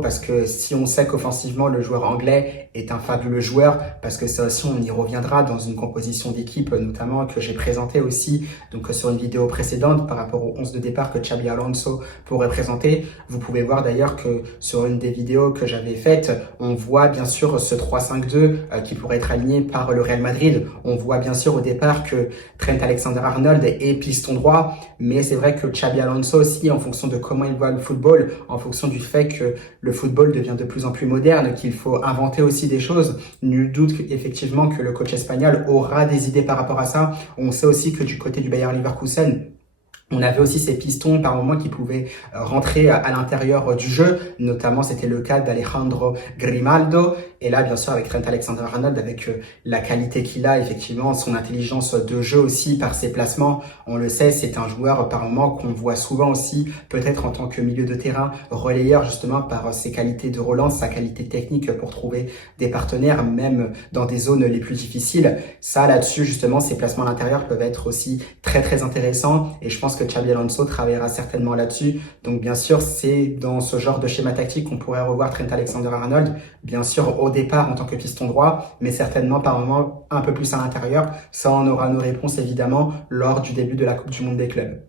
parce que si on sait qu'offensivement le joueur anglais est un fabuleux joueur, parce que ça aussi on y reviendra dans une composition d'équipe notamment que j'ai présenté aussi donc sur une vidéo précédente par rapport au 11 de départ que Xabi Alonso pourrait présenter. Vous pouvez voir d'ailleurs que sur une des vidéos que j'avais faites, on voit bien sûr ce 3-5-2 qui pourrait être aligné par le Real Madrid. On voit bien sûr au départ que Trent Alexander-Arnold est piston droit, mais c'est vrai que Xabi Alonso aussi, en fonction de comment il voit le football, en fonction du fait que le football devient de plus en plus moderne, qu'il faut inventer aussi des choses. Nul doute effectivement que le coach espagnol aura des idées par rapport à ça. On sait aussi que du côté du Bayer Leverkusen, on avait aussi ces pistons par moments qui pouvaient rentrer à l'intérieur du jeu, notamment c'était le cas d'Alejandro Grimaldo, et là bien sûr avec Trent Alexander-Arnold, avec la qualité qu'il a, effectivement, son intelligence de jeu aussi par ses placements, on le sait, c'est un joueur par moments qu'on voit souvent aussi, peut-être en tant que milieu de terrain, relayeur justement par ses qualités de relance, sa qualité technique pour trouver des partenaires, même dans des zones les plus difficiles. Ça là-dessus justement, ses placements à l'intérieur peuvent être aussi très très intéressants, et je pense que Xabi Alonso travaillera certainement là-dessus. Donc bien sûr, c'est dans ce genre de schéma tactique qu'on pourrait revoir Trent Alexander-Arnold, bien sûr au départ en tant que piston droit, mais certainement par moment un peu plus à l'intérieur. Ça, on aura nos réponses évidemment lors du début de la Coupe du Monde des clubs.